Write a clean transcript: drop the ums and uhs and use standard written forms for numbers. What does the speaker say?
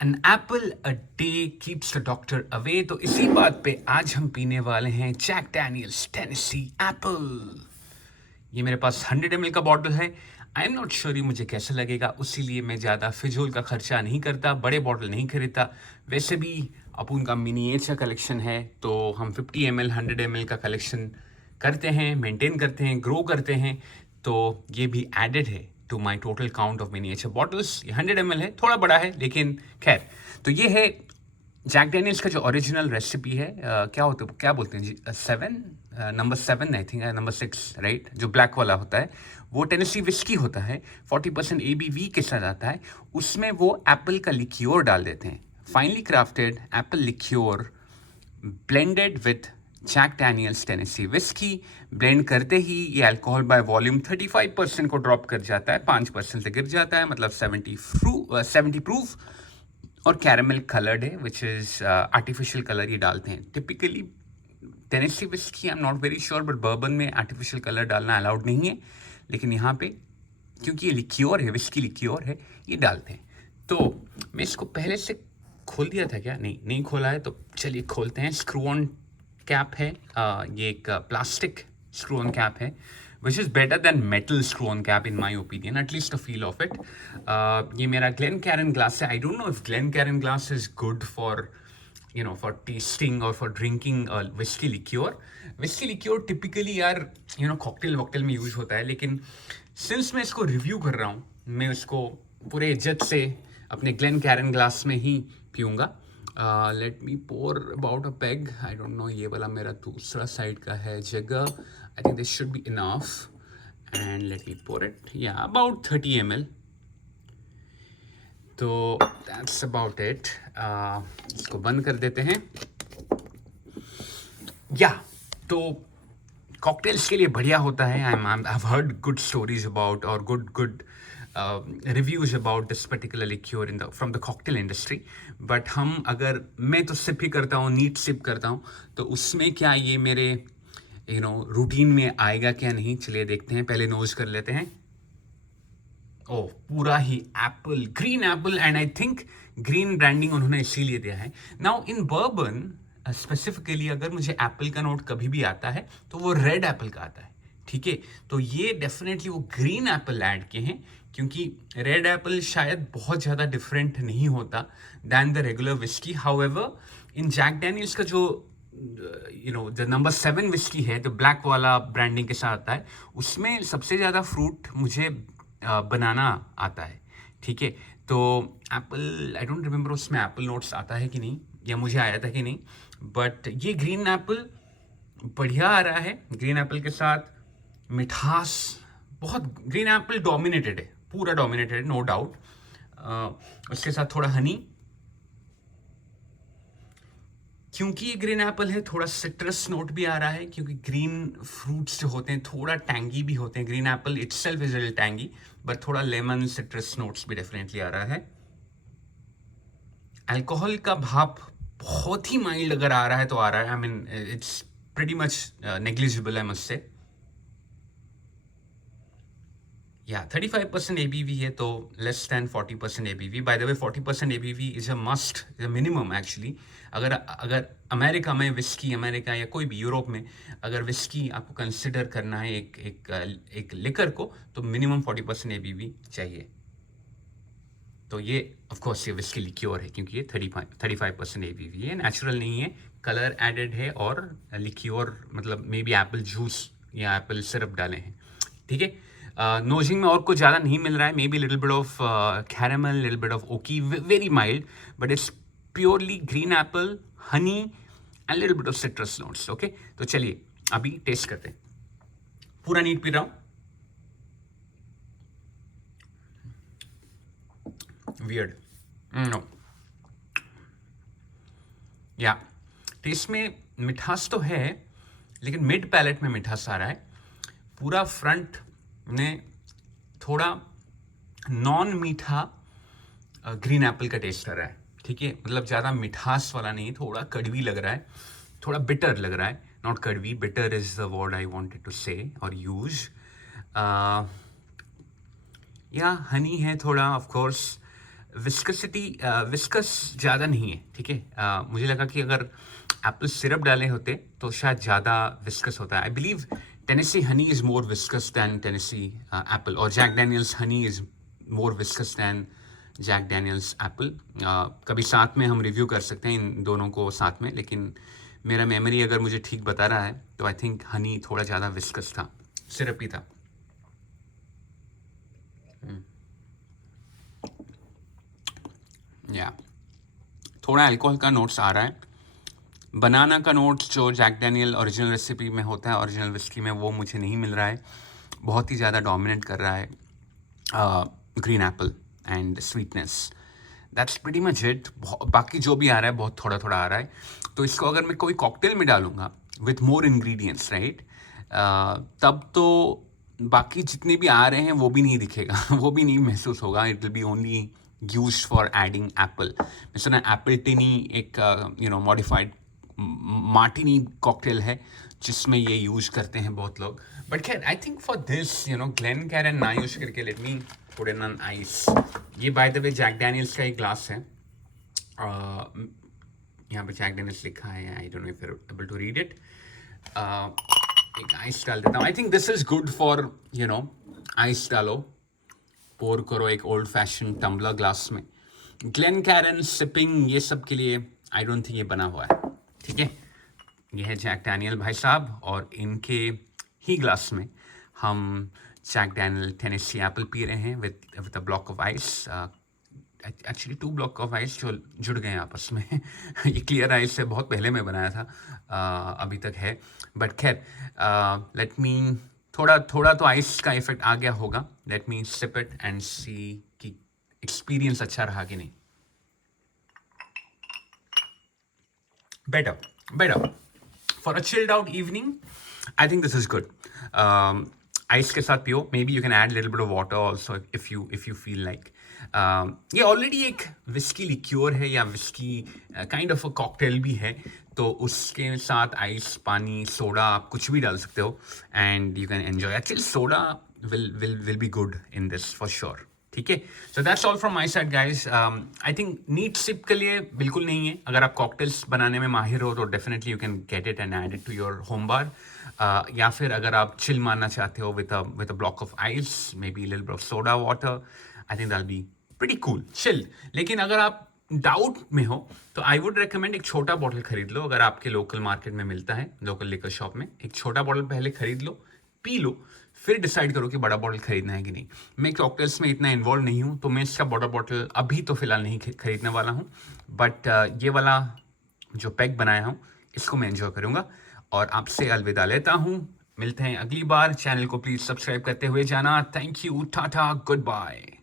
An apple a day keeps the doctor away। तो इसी बात पे आज हम पीने वाले हैं जैक डैनियल्स टेनेसी एप्पल। ये मेरे पास 100 ml का बॉटल है। आई एम नॉट श्योर ये मुझे कैसा लगेगा, उसीलिए मैं ज़्यादा फिजूल का खर्चा नहीं करता, बड़े बॉटल नहीं खरीदता। वैसे भी अपुन का मिनिएचर कलेक्शन है, तो हम 50 ml 100 ml का कलेक्शन करते हैं, मेंटेन करते हैं, ग्रो करते हैं। तो ये भी एडेड है to my total count of miniature bottles. ये 100 ml है, थोड़ा बड़ा है, लेकिन खैर। तो ये है जैक डैनियल्स का जो ओरिजिनल रेसिपी है। क्या बोलते हैं जी, 7 number 7 I think, number 6 right, जो ब्लैक वाला होता है वो टेनेसी विस्की होता है। 40% ABV के साथ आता है। उसमें वो एप्पल का लिक्योर डाल देते हैं, finely crafted apple liqueur blended with Jack Daniel's Tennessee whiskey. Blend करते ही ये अल्कोहल बाय वॉल्यूम 35% को ड्रॉप कर जाता है, 5% से गिर जाता है, मतलब 70 प्रूफ। और कैरामल कलर्ड है, विच इज़ आर्टिफिशियल कलर ये डालते हैं typically. Tennessee whisky I am not very sure, but bourbon में आर्टिफिशियल कलर डालना अलाउड नहीं है, लेकिन यहाँ पे क्योंकि ये लिक्योर है, विस्की लिक्योर है, ये डालते हैं। तो मैं इसको पहले से खोल दिया था क्या? नहीं खोला है, तो चलिए खोलते हैं। स्क्रू ऑन कैप है, ये एक प्लास्टिक स्क्रू ऑन कैप है, which is better than metal screw on cap in my opinion, at least a feel of it. ये मेरा ग्लेन कैरन ग्लास है। I don't know if Glencairn glass is good for for tasting or for drinking whiskey liqueur। whiskey liqueur typically यार cocktail वॉकटेल में use होता है, लेकिन since मैं इसको रिव्यू कर रहा हूँ, मैं उसको पूरे इज्जत से अपने ग्लेन कैरन ग्लास में ही पीऊँगा। Let me pour about a peg. I don't know, ये वाला मेरा दूसरा साइड का है जगह। I think this should be enough and let me pour it, या अबाउट 30 ml। तो दैट्स अबाउट इट। इसको बंद कर देते हैं। या तो कॉकटेल्स के लिए बढ़िया होता है। I have heard good stories about और good reviews about this particular liqueur in the from the cocktail industry. But मैं तो सिप ही करता हूँ, नीट सिप करता हूँ, तो उसमें क्या ये मेरे रूटीन में आएगा क्या नहीं, चलिए देखते हैं। पहले नोज कर लेते हैं। ओ, पूरा ही apple, green apple, and I think green branding उन्होंने इसीलिए दिया है। नाउ इन बर्बन स्पेसिफिकली अगर मुझे एप्पल का नोट कभी भी आता है तो वो रेड एप्पल का आता है, ठीक है। तो ये डेफिनेटली वो ग्रीन एप्पल ऐड किए हैं, क्योंकि रेड एप्पल शायद बहुत ज़्यादा डिफरेंट नहीं होता than the regular whisky. However in Jack Daniel's का जो द नंबर 7 विस्की है, जो ब्लैक वाला ब्रांडिंग के साथ आता है, उसमें सबसे ज़्यादा फ्रूट मुझे बनाना आता है, ठीक है। तो एप्पल, आई डोंट रिमेंबर उसमें एप्पल नोट्स आता है कि नहीं, या मुझे आया था कि नहीं, बट ये ग्रीन एप्पल बढ़िया आ रहा है। ग्रीन एप्पल के साथ मिठास बहुत, ग्रीन एप्पल डोमिनेटेड है, पूरा डोमिनेटेड, नो डाउट। उसके साथ थोड़ा हनी, क्योंकि ये ग्रीन एप्पल है, थोड़ा सिट्रस नोट भी आ रहा है, क्योंकि ग्रीन फ्रूट्स जो होते हैं थोड़ा टैंगी भी होते हैं। Green Apple itself is little tangy, but थोड़ा लेमन सिट्रस नोट्स भी डेफिनेटली आ रहा है। अल्कोहल का भाप बहुत ही माइल्ड अगर आ रहा है तो आ रहा है। I mean it's pretty much negligible, I must say. या 35% ABV है, तो less than 40% ABV। Bye the way 40% ABV is a must, is a minimum actually. अगर अमेरिका में विस्की, अमेरिका या कोई भी यूरोप में अगर विस्की आपको कंसिडर करना है एक लिकर को, तो मिनिमम 40% ABV चाहिए। तो ये ऑफ कोर्स ये विस्की लिक्योर है, क्योंकि ये 35% ABV है, नेचुरल नहीं है, कलर एडेड है, और लिक्योर मतलब मे बी एप्पल जूस या एप्पल सिरप डाले हैं, ठीक है। नोजिंग में और कुछ ज़्यादा नहीं मिल रहा है, may be little bit of caramel, little bit of Oki, very mild, but it's purely green Apple, honey and little bit of citrus notes. Okay, तो चलिए अभी टेस्ट करते हैं। पूरा नीट पी रहा हूँ। वियर्ड, नो, या टेस्ट में मिठास तो है, लेकिन मिड पैलेट में मिठास आ रहा है। पूरा फ्रंट में थोड़ा नॉन मीठा ग्रीन एप्पल का टेस्ट कर रहा है, ठीक है। मतलब ज़्यादा मिठास वाला नहीं, थोड़ा कड़वी लग रहा है, थोड़ा बिटर लग रहा है। नॉट कड़वी, bitter is the word I wanted to say और यूज। या हनी है थोड़ा, ऑफ कोर्स। विस्कसिटी विस्कस ज़्यादा नहीं है, ठीक है। मुझे लगा कि अगर एप्पल सिरप डाले होते तो शायद ज़्यादा विस्कस होता है। I believe Tennessee honey is more viscous than Tennessee apple, और Jack Daniel's honey is more viscous than Jack Daniel's apple. कभी साथ में हम रिव्यू कर सकते हैं इन दोनों को साथ में, लेकिन मेरा मेमोरी अगर मुझे ठीक बता रहा है तो आई थिंक हनी थोड़ा ज़्यादा विस्कस था, सिरप ही था। या थोड़ा अल्कोहल का नोट्स आ रहा है। बनाना का नोट्स जो जैक डैनियल ओरिजिनल रेसिपी में होता है, ओरिजिनल विस्की में, वो मुझे नहीं मिल रहा है। बहुत ही ज़्यादा डोमिनेट कर रहा है green apple and sweetness. That's pretty much it. बाकी जो भी आ रहा है बहुत थोड़ा थोड़ा आ रहा है। तो इसको अगर मैं कोई कॉकटेल में डालूंगा विथ मोर इंग्रेडिएंट्स, राइट, तब तो बाकी जितने भी आ रहे हैं वो भी नहीं दिखेगा वो भी नहीं महसूस होगा। It will be only used for adding Apple. मैं सुना एप्पल टिनी एक मॉडिफाइड मार्टिनी कॉकटेल है जिसमें ये यूज करते हैं बहुत लोग। बट खैर I think for this Glencairn ना यूज करके let me put it on ice. ये by the way Jack Daniel's का एक ग्लास है। यहाँ पे जैक डैनियल्स लिखा है, I don't know if you are able to read it. एक आइस डाल देता हूँ। I think this is good for ice डालो, पोर करो एक ओल्ड फैशन टम्बलर ग्लास में। ग्लेनकैरेन सिपिंग ये सब के लिए आई डोंट थिंक ये बना हुआ है, ठीक है। ये है जैक डैनियल भाई साहब, और इनके ही ग्लास में हम जैक डैनियल टेनेसी एप्पल पी रहे हैं with a block of ice. Actually 2 block of ice जो जुड़ गए हैं आपस में ये क्लियर आइस से बहुत पहले मैं बनाया था, अभी तक है। बट खैर लेट मी थोड़ा थोड़ा तो आइस का इफेक्ट आ गया होगा। Let me sip it and see कि एक्सपीरियंस अच्छा रहा कि नहीं। Better for a chilled out evening I think this is good. Ice के साथ पियो, maybe you can add little bit of water also if you feel like. ये already एक विस्की लिक्योर है या whisky kind of a cocktail भी है, तो उसके साथ आइस, पानी, सोडा आप कुछ भी डाल सकते हो and you can enjoy. Actually soda will be good in this for sure, ठीक है। So that's all from my side guys. I think neat sip के लिए बिल्कुल नहीं है। अगर आप कॉकटेल्स बनाने में माहिर हो तो definitely you can get it and add it to your home bar. या फिर अगर आप चिल मारना चाहते हो with a block of ice, maybe little bit of soda water, I think that be pretty cool chill. लेकिन अगर आप डाउट में हो तो आई वुड रेकमेंड एक छोटा बॉटल खरीद लो। अगर आपके लोकल मार्केट में मिलता है, लोकल लिकर शॉप में, एक छोटा बॉटल पहले खरीद लो, पी लो, फिर डिसाइड करो कि बड़ा बॉटल खरीदना है कि नहीं। मैं कॉकटेल्स में इतना इन्वॉल्व नहीं हूँ तो मैं इसका बड़ा बॉटल अभी तो फिलहाल नहीं खरीदने वाला हूँ। बट ये वाला जो पैक बनाया हूँ इसको मैं एंजॉय करूँगा और आपसे अलविदा लेता हूँ। मिलते हैं अगली बार। चैनल को प्लीज़ सब्सक्राइब करते हुए जाना। Thank you, tata, good bye.